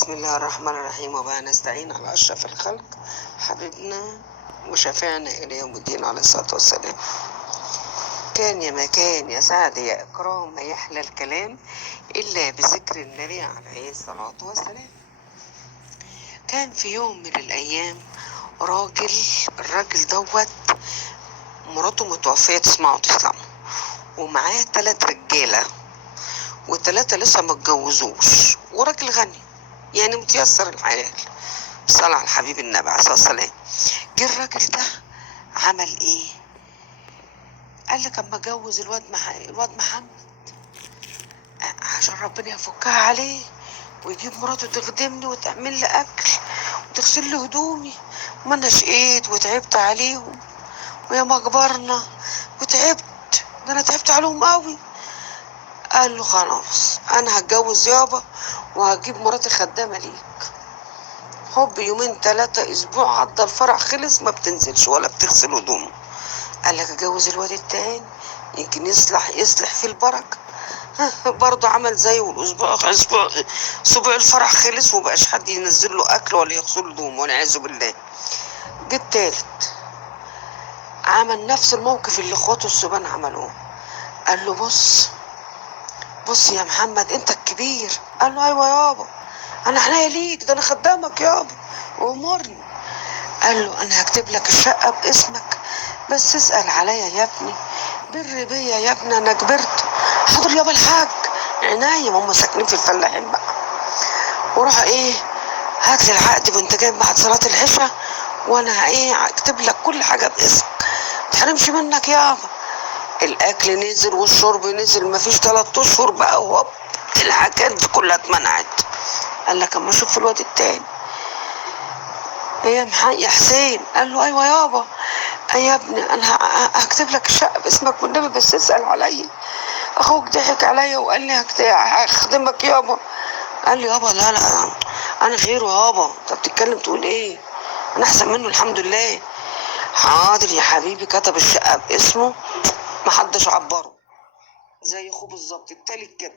بسم الله الرحمن الرحيم، وبها نستعين على أشرف الخلق حبيبنا وشفيعنا إلى يوم الدين عليه الصلاة والسلام. كان يا مكان يا سعد يا إكرام ما يحلى الكلام إلا بذكر النبي عليه الصلاة والسلام. كان في يوم من الأيام الراجل دوت مراته متوفية تسمعوا تسلموا، ومعاه 3 رجالة و3 لسه متجوزوش، وراجل غني يعني متيسر الحياة. صلى على الحبيب النبي عليه الصلاة والسلام. جه الراجل ده عمل ايه؟ قال لك اما اتجوز الواد محمد عشان ربنا يفكها عليه ويجيب مراته تخدمني وتعمل لي اكل وتغسل لي هدومي، ما انا شقيت وتعبت عليهم ويا ما كبرنا وتعبت، ده انا تعبت عليهم قوي. قال له خلاص انا هتجوز يابا وهجيب مراتي خدامه ليك. هوب يومين 3 اسبوع عدى الفرح خلص، ما بتنزلش ولا بتغسل هدومه. قال لك اتجوز الواد التاني يمكن يصلح في البركه. برضه عمل زيه، والاسبوع اسبوع الفرح خلص ومبقاش حد ينزل له اكل ولا يغسل هدومه والعياذ بالله. جه التالت عمل نفس الموقف اللي اخواته السبان عملوه. قال له بص يا محمد انت الكبير. قال له ايوه يابا، انا حنايا ليك، ده انا خدامك يابا وامرني. قال له انا هكتب لك الشقه باسمك بس اسال عليا يا ابني، بر بيا يا ابني انا كبرت. حاضر يابا الحاج، عناية، هم ساكنين في الفلاحين بقى. وراح هات لي العقد وانت جاي بعد صلاه العشاء، وانا هكتب لك كل حاجه باسمك، متحرمش منك يابا. الاكل نزل والشرب نزل، مفيش 3 اشهر بقى وهوب الحاجات دي كلها اتمنعت. قال لك اما اشوف الواد التاني. يا حسين. قال له ايوه يابا. يا ابني انا هكتب لك الشقه باسمك والنبي بس اسال عليا، اخوك ضحك عليا وقال لي هخدمك يابا. قال لي يابا لا انا غيره يابا، انت بتتكلم تقول ايه؟ انا احسن منه الحمد لله. حاضر يا حبيبي، كتب الشقه باسمه، محدش عبره زي اخوه بالظبط. التالت كده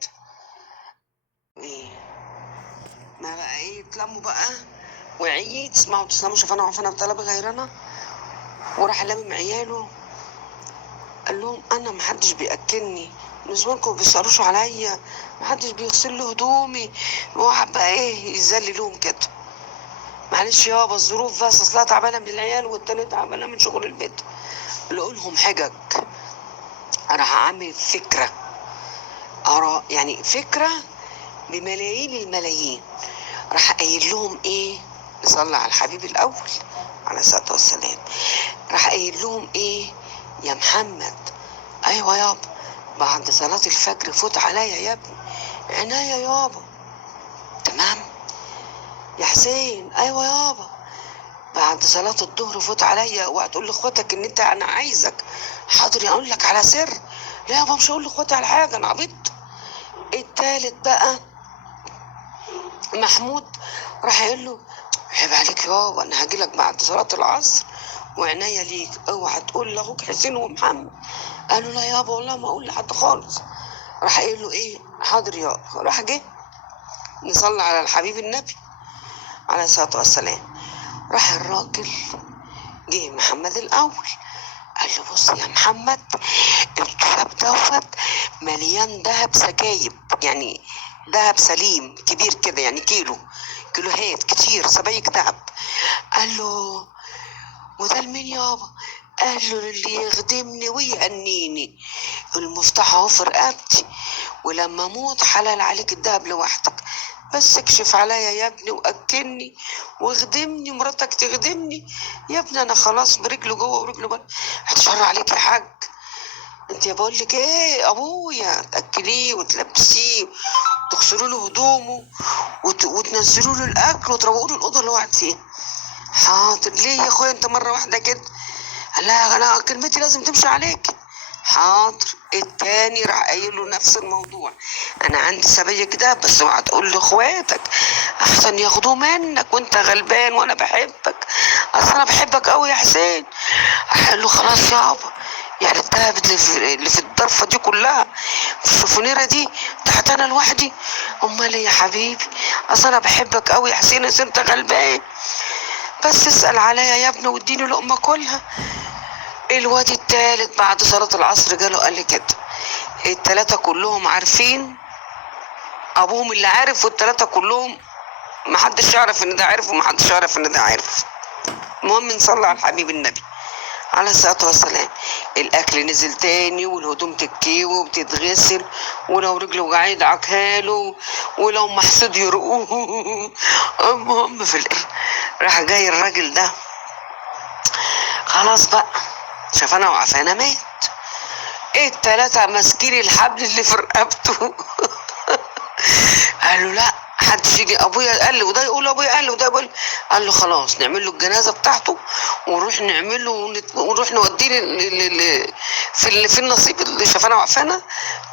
ما بقى اتلموا بقى وعيت تسمعوا تسلموا شفانا وعفانا بطلب غيرنا. وراح لامم عياله قال لهم انا محدش بياكلني، نسوانكم ما بيسالوش عليا، محدش بيغسل له هدومي. واحد بقى يذل لهم كده، معلش يابا الظروف بس اصلها تعبانه من العيال والتاني تعبانه من شغل البيت. لقوا لهم حجج. راح عامل فكره، يعني فكره بملايين الملايين. راح قايل لهم نصلي على الحبيب الاول عليه الصلاه والسلام. راح قايل لهم يا محمد. ايوه يابا، بعد صلاه الفجر فوت عليا يا ابني. عناية يابا. تمام. يا حسين. ايوه يابا، بعد صلاة الظهر فوت عليا وهتقول لاخواتك ان انا عايزك. حاضر اقول لك على سر. لا يابا مش هقول لاخواتي على حاجه، انا عبيط. التالت بقى محمود راح يقول له عيب عليك يابا، انا هجيلك بعد صلاة العصر وعناية ليك، اوعى تقول لاخوك حسين ومحمد. قال له لا يابا والله ما اقول لحد خالص. راح قايل له حاضر يابا. راح جه نصلي على الحبيب النبي عليه الصلاة والسلام. راح الراجل جه محمد الأول قال له بص يا محمد، الدولاب دوت مليان دهب سجايب، يعني دهب سليم كبير كده، يعني كيلوهات كتير سبايك دهب. قال له وده لمين يابا؟ قال له اللي يخدمني ويهنيني، المفتاح اهو في رقبتي، ولما اموت حلال عليك الدهب لوحدك، بس اكشف عليا يا ابني واكلني واخدمني، مراتك تخدمني. يا ابني انا خلاص برجله جوه ورجله بره. هتشر عليك يا حاج، انت يا بقول لك ابويا تاكليه وتلبسيه وتغسلوا له هدومه وتنزلوا له الاكل وتروقوا له الاوضه اللي هو قاعد فيها. حاضر. ليه يا اخويا انت مره واحده كده؟ لا انا كلمتي لازم تمشي عليك. حاضر. التاني راح قايل له نفس الموضوع، انا عندي سبايك ده بس اوعى تقول لاخواتك احسن ياخدوه منك وانت غلبان وانا بحبك، اصل انا بحبك قوي يا حسين. قال له خلاص يابا، يعني الدهب اللي في الضرفة دي كلها في الشفونيرة دي تحت انا لوحدي؟ امال إيه يا حبيبي؟ اصل انا بحبك قوي يا حسين، بس انت غلبان، بس اسأل عليا يا ابني واديني لقمة كلها. الواد التالت بعد صلاة العصر جاله قال لي كده. التلاتة كلهم عارفين، ابوهم اللي عارف، والتلاتة كلهم محدش يعرف ان ده عارف ومحدش يعرف ان ده عارف. المهم نصلي على الحبيب النبي عليه الصلاة والسلام. الأكل نزل تاني، والهدوم تتكوي وبتتغسل، ولو رجله وجعاه يدعكها له، ولو محسود يرقوه. المهم في الإيه، راح جاي الراجل ده خلاص بقى شافنا وعفانا مات. التلاتة ماسكين الحبل اللي في رقبته. قال له لا حدش يجي، ابويا قال لي وده يقول ابويا قال لي وده يقول. قال له خلاص نعمل له الجنازه بتاعته ونروح نعمل له ونروح نوديه في النصيب اللي شافنا وعفانا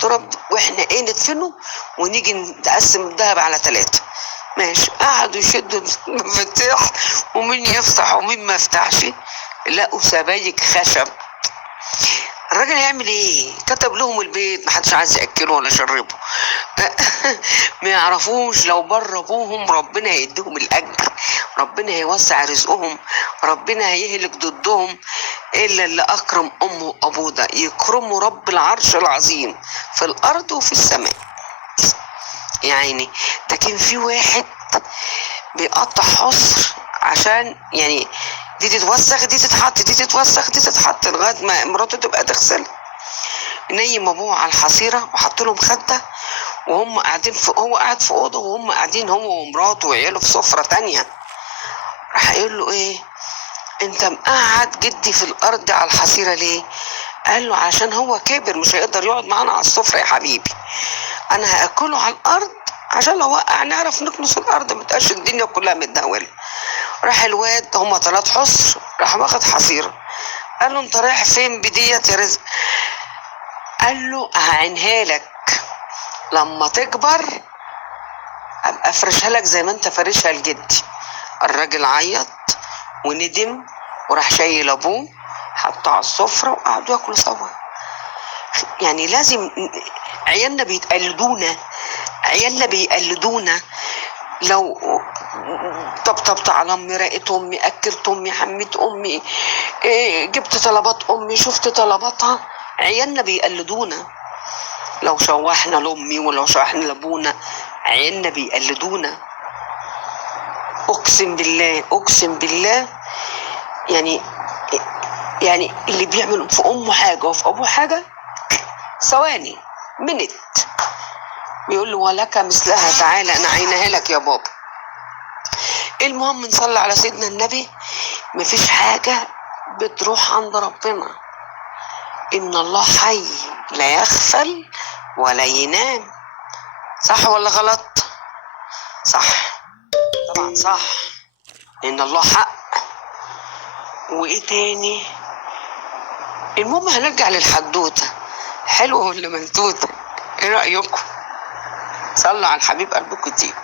تراب، واحنا ايه ندفنه ونيجي نقسم الذهب على 3. ماشي. قعدوا يشدوا المفاتيح، ومين يفتح ومين ما يفتحش، لقوا سبايك خشب. الراجل هيعمل ايه؟ كتب لهم البيت، محدش عايز ياكله ولا يشربه. ما يعرفوش لو بر ابوهم ربنا هيديهم الاجر، ربنا هيوسع رزقهم، ربنا هيهلك ضدهم. الا اللي اكرم امه وابوه ده يكرمه رب العرش العظيم في الارض وفي السماء. يعني ده كان في واحد بيقطع حصر عشان يعني دي تتوسخ دي تتحط، دي تتوسخ دي تتحط، لغايه ما مراته تبقى تغسل. نيم ابوه على الحصيره وحط لهم خده، وهم قاعدين هو قاعد في اوضه وهم قاعدين هو ومراته وعياله في سفره تانية. راح يقول له ايه انت مقعد جدي في الارض على الحصيره ليه؟ قال له عشان هو كبر مش هيقدر يقعد معانا على السفره يا حبيبي، انا هاكله على الارض عشان لو وقع نعرف نكنس الارض ما تبقاش الدنيا كلها متدهوله. راح الواد هما 3 حصر، راح واخد حصيره. قال له انت رايح فين بديت يا رزق؟ قال له هعينها لك لما تكبر، ابقى افرشها لك زي ما انت فارشها لجدي. الراجل عيط وندم وراح شايل ابوه حطه على السفره وقعدوا ياكلوا سوا. يعني لازم عيالنا بيتقلدونا، عيالنا بيقلدونا. لو طبطبت على امي، رقت امي، اكلت امي، حميت امي، جبت طلبات امي، شفت طلباتها، عيالنا بيقلدونا. لو شوحنا لامي ولو شوحنا لابونا عيالنا بيقلدونا. اقسم بالله اقسم بالله. يعني اللي بيعمل في امه حاجه وفي ابوه حاجه ثواني منت بيقول له ولك مثلها، تعالى انا عينها لك يا بابا. المهم نصلي على سيدنا النبي. مفيش حاجه بتروح عند ربنا، ان الله حي لا يغفل ولا ينام. صح ولا غلط؟ صح طبعا صح، ان الله حق. وايه تاني؟ المهم هنرجع للحدوته، حلوه ولا منتوته؟ ايه رايكم؟ صلوا على الحبيب قلبكم طيب.